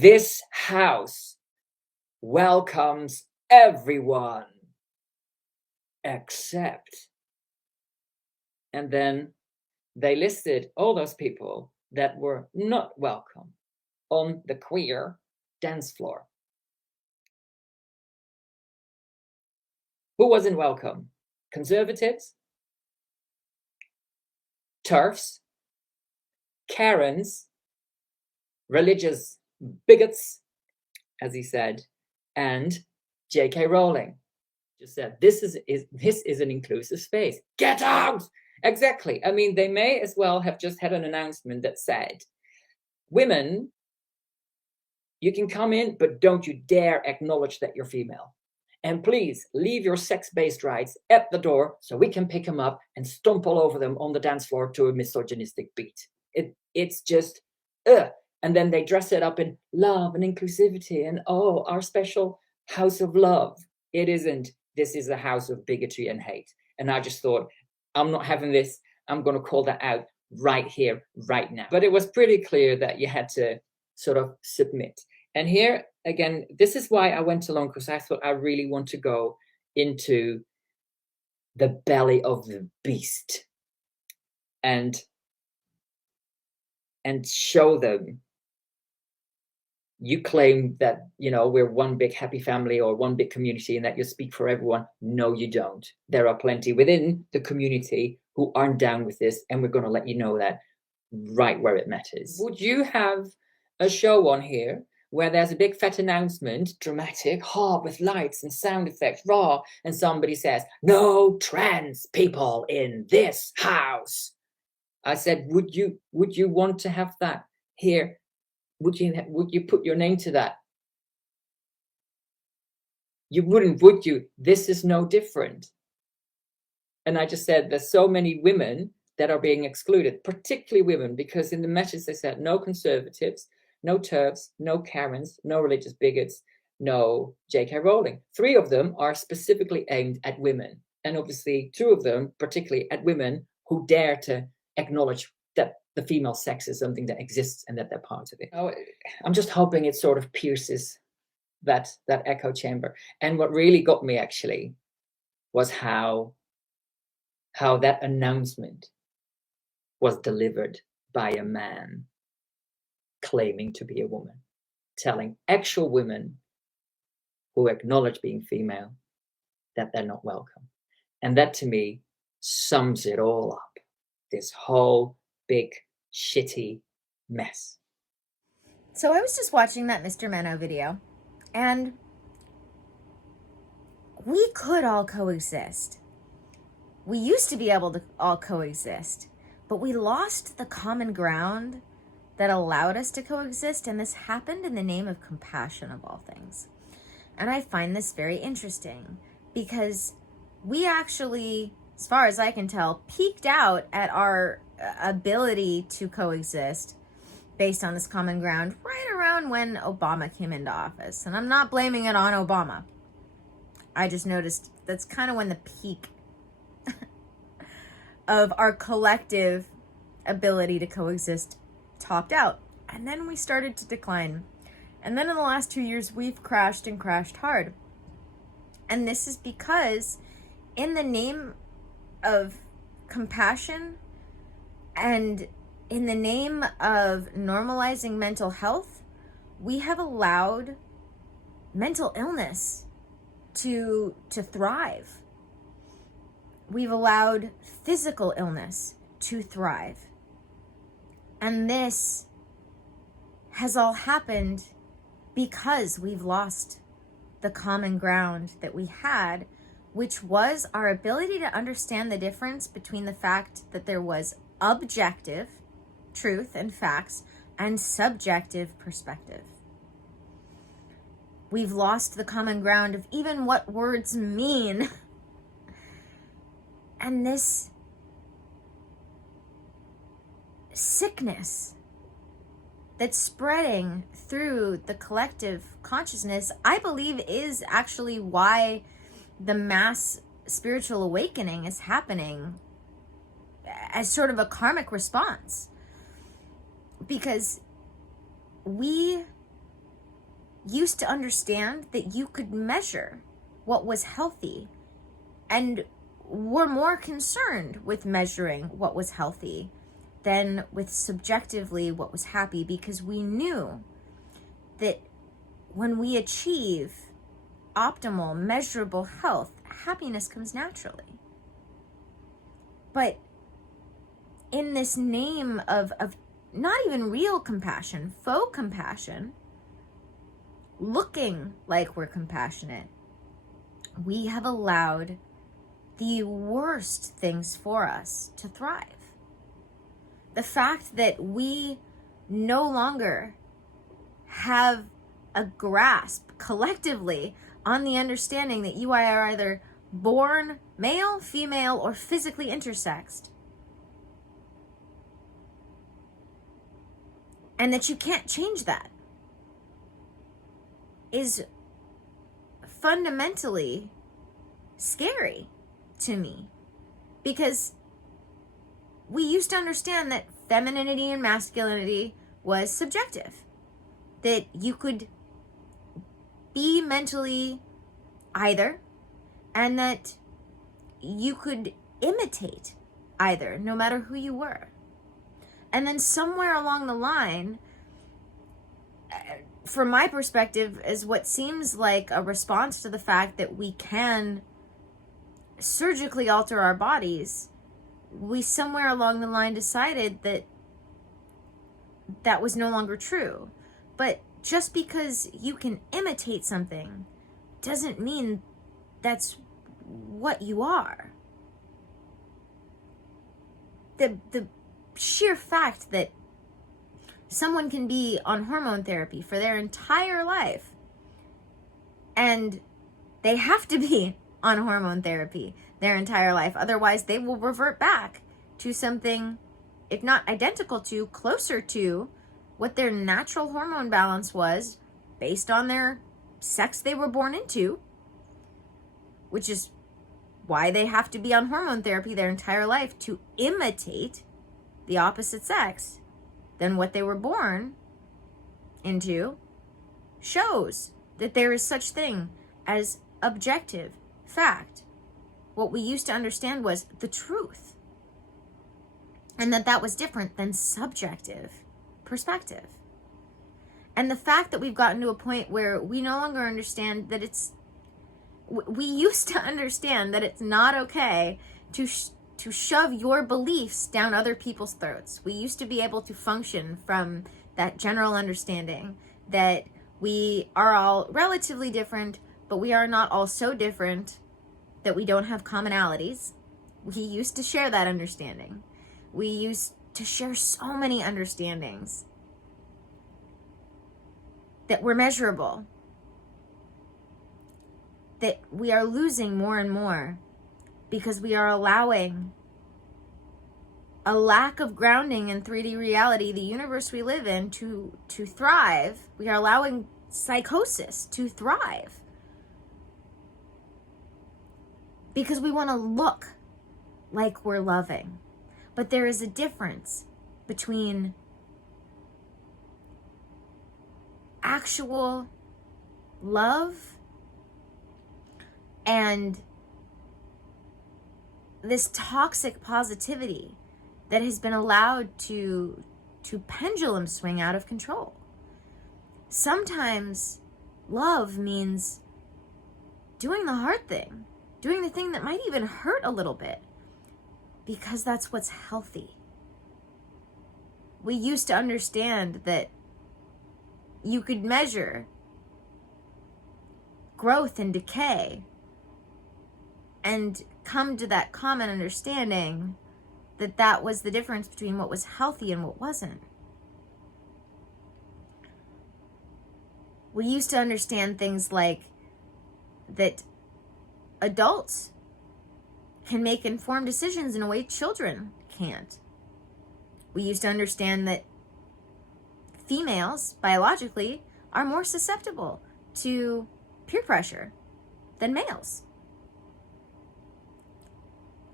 this house welcomes everyone except, and then they listed all those people that were not welcome on the queer dance floor. Who wasn't welcome? Conservatives, Terfs, Karens, religious bigots, as he said, and J.K. Rowling just said, this is an inclusive space. Get out! Exactly. I mean, they may as well have just had an announcement that said, women, you can come in, but don't you dare acknowledge that you're female. And please leave your sex-based rights at the door so we can pick them up and stomp all over them on the dance floor to a misogynistic beat. It's just, ugh. And then they dress it up in love and inclusivity and, oh, our special house of love. It isn't. This is a house of bigotry and hate. And I just thought, I'm not having this. I'm going to call that out right here, right now. But it was pretty clear that you had to sort of submit. And here, again, this is why I went along, because I thought I really want to go into the belly of the beast and show them. You claim that, you know, we're one big happy family or one big community and that you speak for everyone. No, you don't. There are plenty within the community who aren't down with this, and we're going to let you know that right where it matters. Would you have a show on here where there's a big fat announcement, dramatic, hard with lights and sound effects, raw, and somebody says, no trans people in this house? I said, would you want to have that here? Would you put your name to that? You wouldn't, would you? This is no different. And I just said, there's so many women that are being excluded, particularly women, because in the message they said, no conservatives, no Terfs, no Karens, no religious bigots, no J.K. Rowling. 3 of them are specifically aimed at women. And obviously 2 of them, particularly at women who dare to acknowledge that the female sex is something that exists and that they're part of it. Oh, I'm just hoping it sort of pierces that echo chamber. And what really got me actually was how that announcement was delivered by a man claiming to be a woman, telling actual women who acknowledge being female that they're not welcome. And that to me sums it all up. This whole big shitty mess. So I was just watching that Mr.Meno video, and we could all coexist. We used to be able to all coexist, but we lost the common ground that allowed us to coexist, and this happened in the name of compassion of all things. And I find this very interesting because we actually, as far as I can tell, peaked out at our ability to coexist based on this common ground right around when Obama came into office. And I'm not blaming it on Obama. I just noticed that's kind of when the peak of our collective ability to coexist topped out. And then we started to decline. And then in the last 2 years, we've crashed and crashed hard. And this is because in the name of compassion and in the name of normalizing mental health, we have allowed mental illness to thrive. We've allowed physical illness to thrive. And this has all happened because we've lost the common ground that we had, which was our ability to understand the difference between the fact that there was objective truth and facts and subjective perspective. We've lost the common ground of even what words mean. And this sickness that's spreading through the collective consciousness, I believe, is actually why the mass spiritual awakening is happening as sort of a karmic response. Because we used to understand that you could measure what was healthy, and were more concerned with measuring what was healthy than with subjectively what was happy, because we knew that when we achieve optimal, measurable health, happiness comes naturally. But in this name of not even real compassion, faux compassion, looking like we're compassionate, we have allowed the worst things for us to thrive. The fact that we no longer have a grasp collectively on the understanding that you are either born male, female, or physically intersexed, and that you can't change that, is fundamentally scary to me, because we used to understand that femininity and masculinity was subjective, that you could be mentally either, and that you could imitate either, no matter who you were. And then somewhere along the line, from my perspective, is what seems like a response to the fact that we can surgically alter our bodies, we somewhere along the line decided that that was no longer true. But just because you can imitate something doesn't mean that's what you are. The sheer fact that someone can be on hormone therapy for their entire life, and they have to be on hormone therapy their entire life, otherwise they will revert back to something, if not identical to, closer to what their natural hormone balance was based on their sex they were born into, which is why they have to be on hormone therapy their entire life, to imitate the opposite sex than what they were born into, shows that there is such thing as objective fact. What we used to understand was the truth, and that was different than subjective perspective. And the fact that we've gotten to a point where we no longer understand that we used to understand that it's not okay to shove your beliefs down other people's throats. We used to be able to function from that general understanding that we are all relatively different, but we are not all so different that we don't have commonalities. We used to share that understanding. We used to share so many understandings that were measurable, that we are losing more and more because we are allowing a lack of grounding in 3D reality, the universe we live in, to thrive. We are allowing psychosis to thrive because we want to look like we're loving. But there is a difference between actual love and this toxic positivity that has been allowed to pendulum swing out of control. Sometimes love means doing the hard thing, doing the thing that might even hurt a little bit, because that's what's healthy. We used to understand that you could measure growth and decay and come to that common understanding that that was the difference between what was healthy and what wasn't. We used to understand things like that adults can make informed decisions in a way children can't. We used to understand that females, biologically, are more susceptible to peer pressure than males.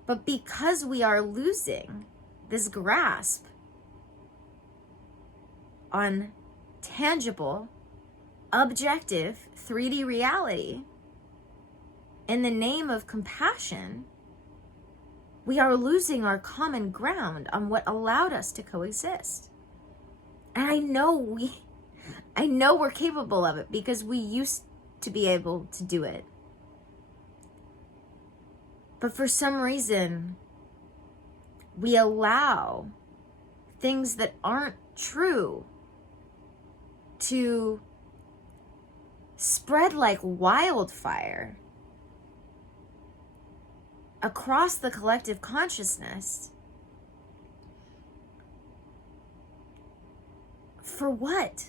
But because we are losing this grasp on tangible, objective 3D reality, in the name of compassion, we are losing our common ground on what allowed us to coexist. And I know we're capable of it because we used to be able to do it. But for some reason, we allow things that aren't true to spread like wildfire across the collective consciousness. For what?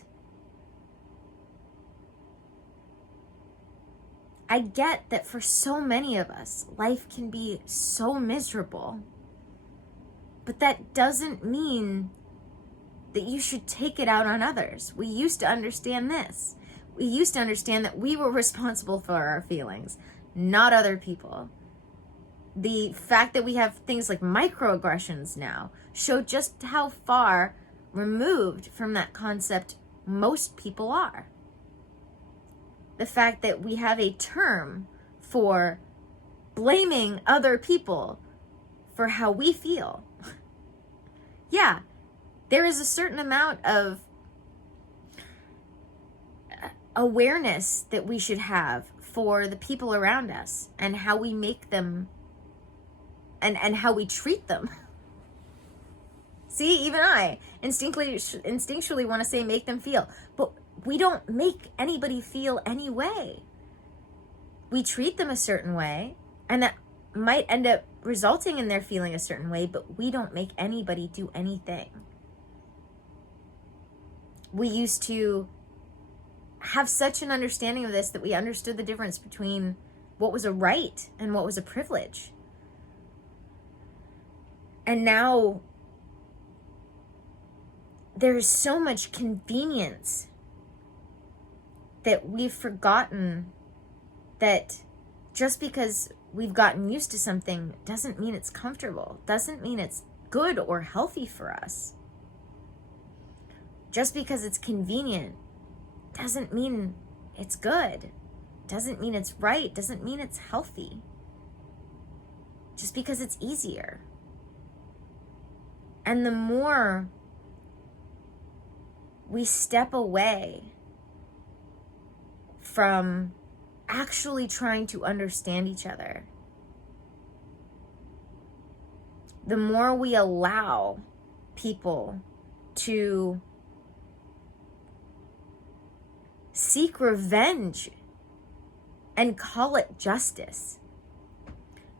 I get that for so many of us, life can be so miserable. But that doesn't mean that you should take it out on others. We used to understand this. We used to understand that we were responsible for our feelings, not other people. The fact that we have things like microaggressions now show just how far removed from that concept most people are. The fact that we have a term for blaming other people for how we feel. Yeah, there is a certain amount of awareness that we should have for the people around us and how we make them and how we treat them. See, even I instinctually want to say make them feel, but we don't make anybody feel any way. We treat them a certain way, and that might end up resulting in their feeling a certain way, but we don't make anybody do anything. We used to have such an understanding of this that we understood the difference between what was a right and what was a privilege. And now there's so much convenience that we've forgotten that just because we've gotten used to something doesn't mean it's comfortable, doesn't mean it's good or healthy for us. Just because it's convenient doesn't mean it's good, doesn't mean it's right, doesn't mean it's healthy. Just because it's easier. And the more we step away from actually trying to understand each other, the more we allow people to seek revenge and call it justice,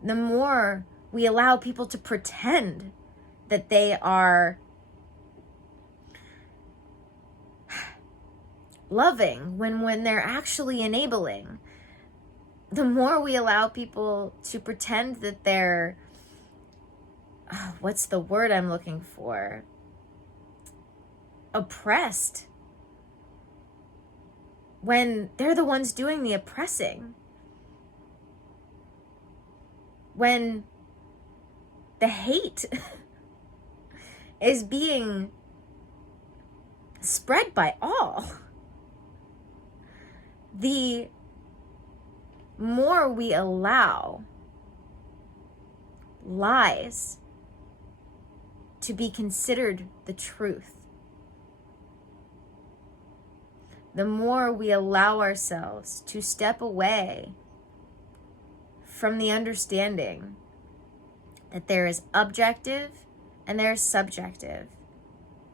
the more we allow people to pretend that they are loving when they're actually enabling, the more we allow people to pretend that they're, what's the word I'm looking for? Oppressed, when they're the ones doing the oppressing. When the hate is being spread by all. The more we allow lies to be considered the truth, the more we allow ourselves to step away from the understanding that there is objective and there is subjective,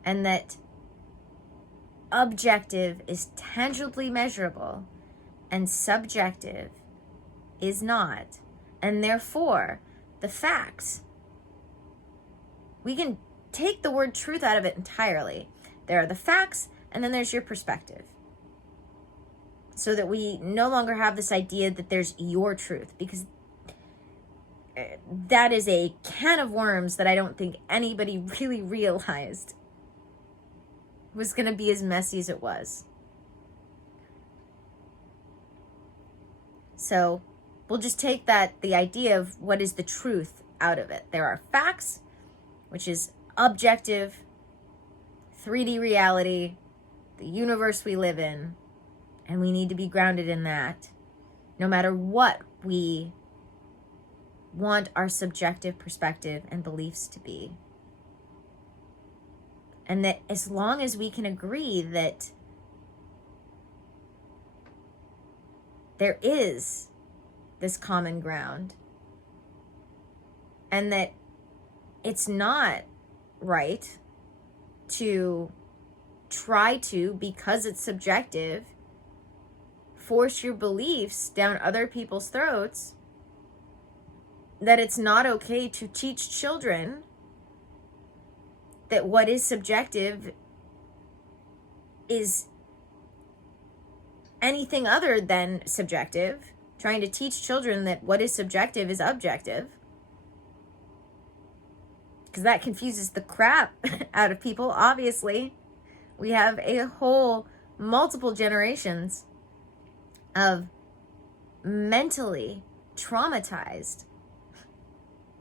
and that objective is tangibly measurable and subjective is not. And therefore, the facts, we can take the word truth out of it entirely. There are the facts, and then there's your perspective. So that we no longer have this idea that there's your truth, because that is a can of worms that I don't think anybody really realized was going to be as messy as it was. So we'll just take the idea of what is the truth out of it. There are facts, which is objective, 3D reality, the universe we live in, And we need to be grounded in that, no matter what we want our subjective perspective and beliefs to be. And that as long as we can agree that there is this common ground, and that it's not right to try to, because it's subjective, force your beliefs down other people's throats, that it's not okay to teach children that what is subjective is anything other than subjective, trying to teach children that what is subjective is objective, because that confuses the crap out of people. Obviously, we have a whole multiple generations of mentally traumatized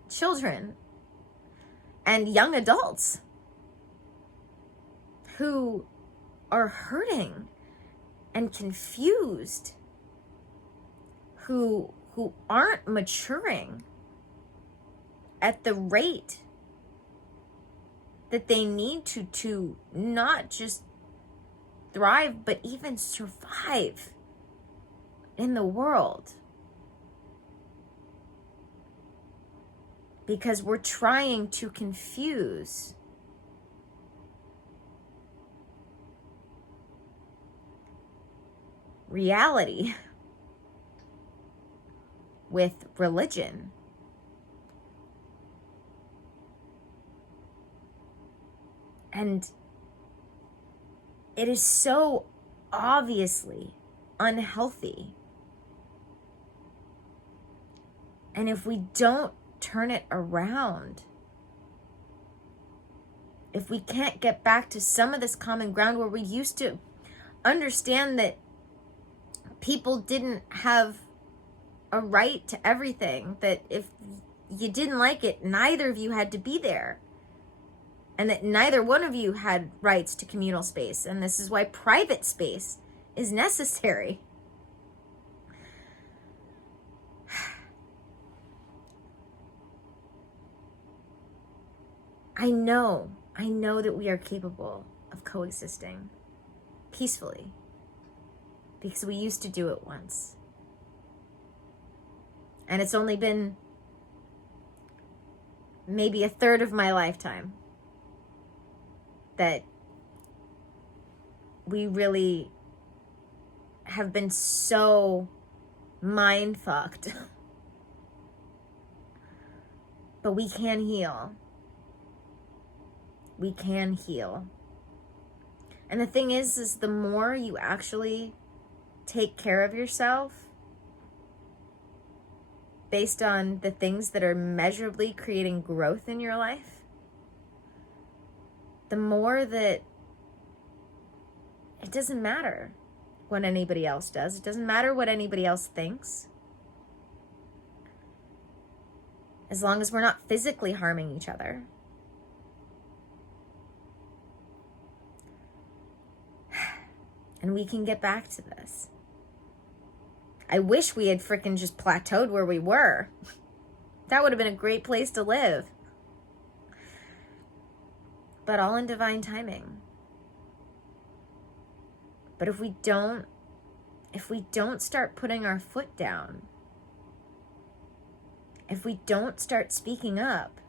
children and young adults who are hurting and confused, who aren't maturing at the rate that they need to not just thrive, but even survive in the world. Because we're trying to confuse reality with religion. And it is so obviously unhealthy. And if we don't turn it around, if we can't get back to some of this common ground where we used to understand that people didn't have a right to everything, that if you didn't like it, neither of you had to be there, and that neither one of you had rights to communal space, and this is why private space is necessary. I know that we are capable of coexisting peacefully, because we used to do it once. And it's only been maybe a third of my lifetime that we really have been so mind fucked. But we can heal. We can heal. And the thing is the more you actually take care of yourself based on the things that are measurably creating growth in your life, the more that it doesn't matter what anybody else does. It doesn't matter what anybody else thinks. As long as we're not physically harming each other. And we can get back to this. I wish we had freaking just plateaued where we were. That would have been a great place to live. But all in divine timing. But if we don't start putting our foot down, if we don't start speaking up,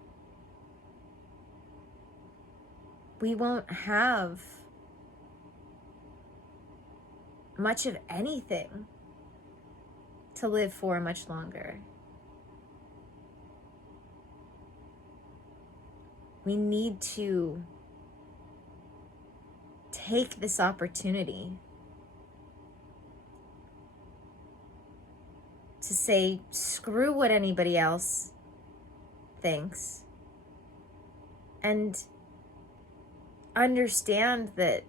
we won't have much of anything to live for much longer. We need to take this opportunity to say, screw what anybody else thinks, and understand that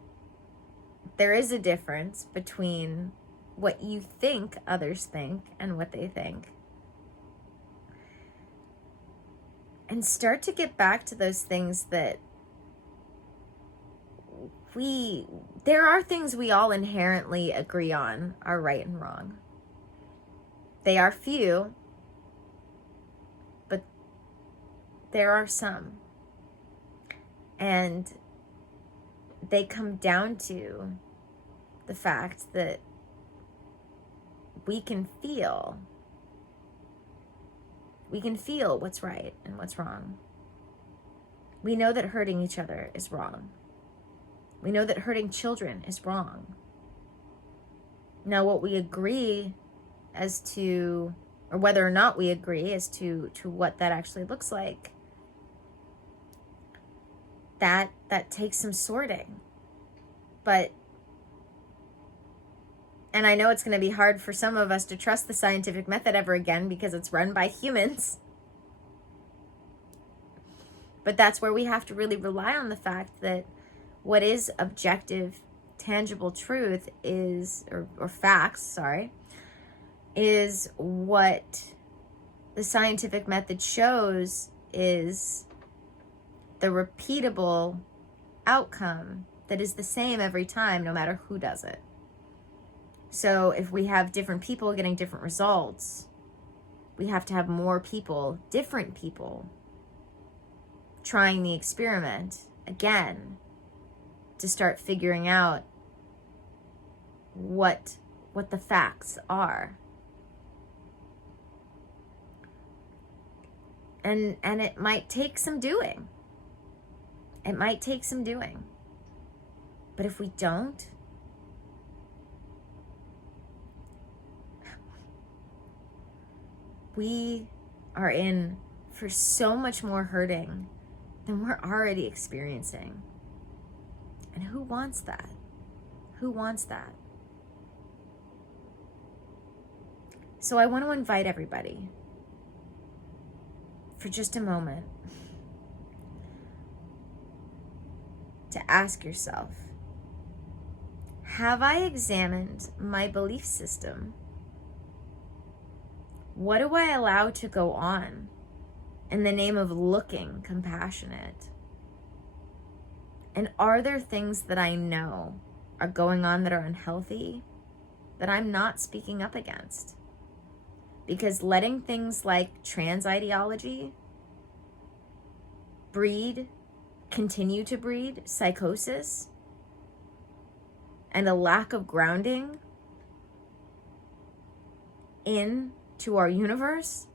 there is a difference between what you think others think and what they think. And start to get back to those things that there are things we all inherently agree on are right and wrong. They are few, but there are some. And they come down to the fact that we can feel what's right and what's wrong. We know that hurting each other is wrong. We know that hurting children is wrong. Now, what we agree as to, or whether or not we agree as to what that actually looks like, that takes some sorting. But, and I know it's going to be hard for some of us to trust the scientific method ever again because it's run by humans. But that's where we have to really rely on the fact that what is objective, tangible truth is, or facts, sorry, is what the scientific method shows is the repeatable outcome that is the same every time, no matter who does it. So if we have different people getting different results, we have to have more people, different people, trying the experiment again to start figuring out what the facts are. And it might take some doing. It might take some doing. But if we don't, we are in for so much more hurting than we're already experiencing. And who wants that? Who wants that? So I want to invite everybody for just a moment to ask yourself, have I examined my belief system? What do I allow to go on in the name of looking compassionate? And are there things that I know are going on that are unhealthy that I'm not speaking up against? Because letting things like trans ideology continue to breed psychosis and a lack of grounding into our universe,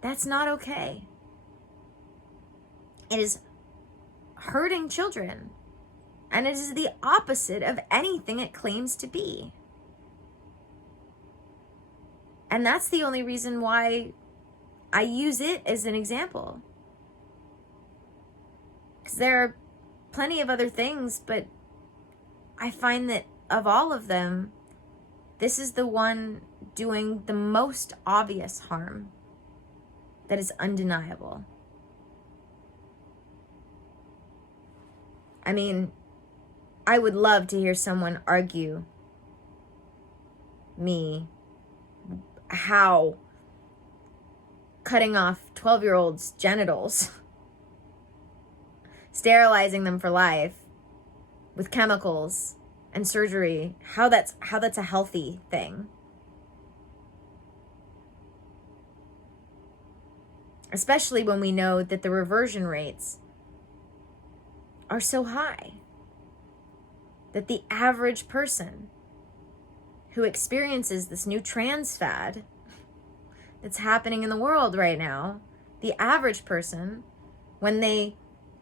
that's not okay. It is hurting children, and it is the opposite of anything it claims to be. And that's the only reason why I use it as an example. Because there are plenty of other things, but I find that of all of them, this is the one doing the most obvious harm that is undeniable. I mean, I would love to hear someone argue me how cutting off 12-year-olds' genitals, sterilizing them for life with chemicals and surgery, how that's a healthy thing. Especially when we know that the reversion rates are so high. That the average person who experiences this new trans fad that's happening in the world right now, the average person, when they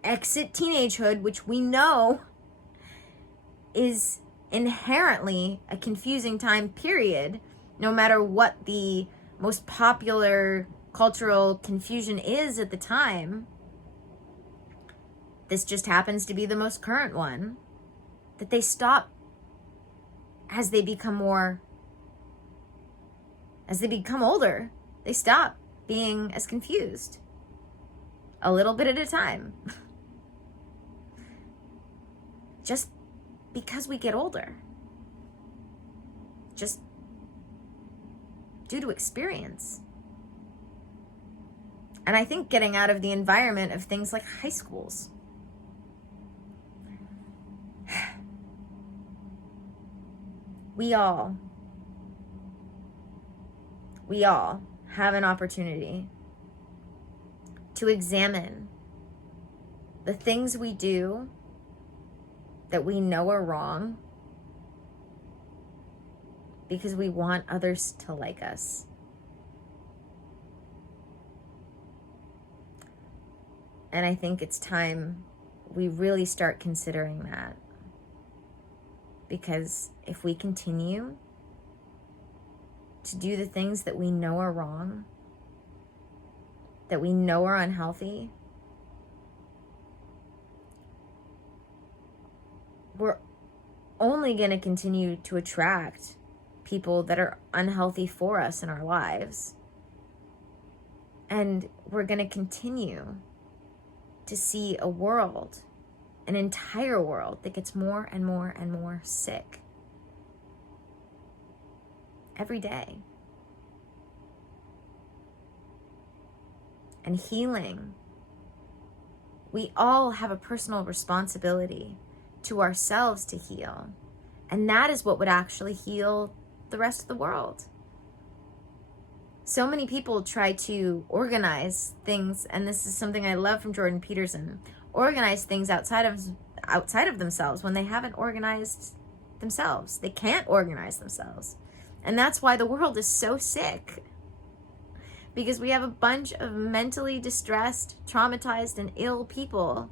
exit teenagehood, which we know is inherently a confusing time period, no matter what the most popular cultural confusion is at the time, this just happens to be the most current one, that they stop as they become older, they stop being as confused. A little bit at a time. Just because we get older. Just due to experience. And I think getting out of the environment of things like high schools. we all have an opportunity to examine the things we do that we know are wrong because we want others to like us. And I think it's time we really start considering that. Because if we continue to do the things that we know are wrong, that we know are unhealthy, we're only going to continue to attract people that are unhealthy for us in our lives. And we're going to continue to see a world, an entire world, that gets more and more and more sick every day. And healing, we all have a personal responsibility to ourselves to heal. And that is what would actually heal the rest of the world. So many people try to organize things, and this is something I love from Jordan Peterson, organize things outside of themselves when they haven't organized themselves. They can't organize themselves. And that's why the world is so sick. Because we have a bunch of mentally distressed, traumatized, and ill people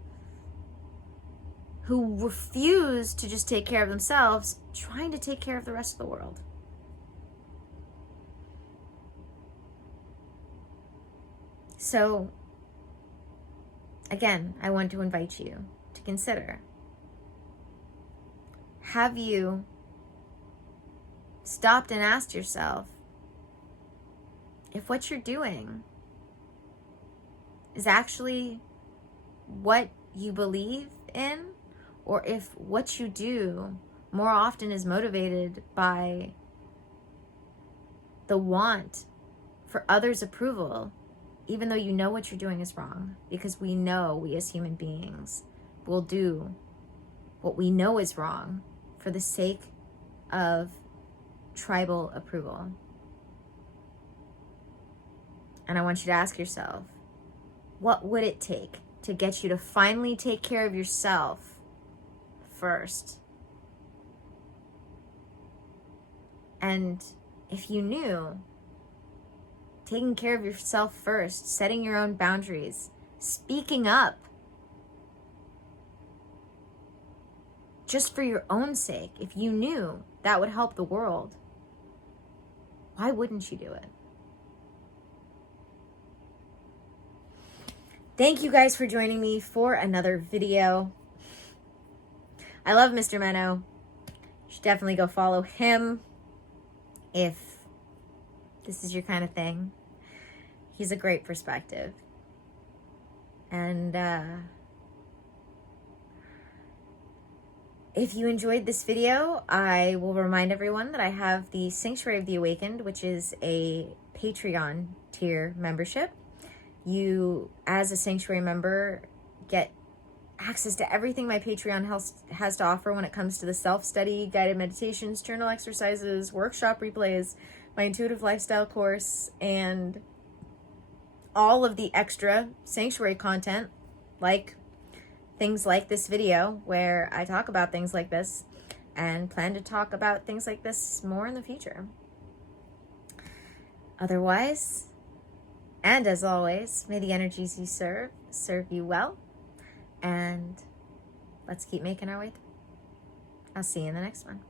who refuse to just take care of themselves, trying to take care of the rest of the world. So, again, I want to invite you to consider, have you stopped and asked yourself if what you're doing is actually what you believe in, or if what you do more often is motivated by the want for others' approval, even though you know what you're doing is wrong, because we know, we as human beings will do what we know is wrong for the sake of tribal approval. And I want you to ask yourself, what would it take to get you to finally take care of yourself first? And if you knew taking care of yourself first, setting your own boundaries, speaking up, just for your own sake, if you knew that would help the world, why wouldn't you do it? Thank you guys for joining me for another video. I love Mr.Meno. You should definitely go follow him if this is your kind of thing. He's a great perspective. And if you enjoyed this video, I will remind everyone that I have the Sanctuary of the Awakened, which is a Patreon tier membership. You, as a Sanctuary member, get access to everything my Patreon has to offer when it comes to the self-study, guided meditations, journal exercises, workshop replays, my intuitive lifestyle course, and all of the extra Sanctuary content, like things like this video where I talk about things like this and plan to talk about things like this more in the future. Otherwise, and as always, may the energies you serve you well, and let's keep making our way through. I'll see you in the next one.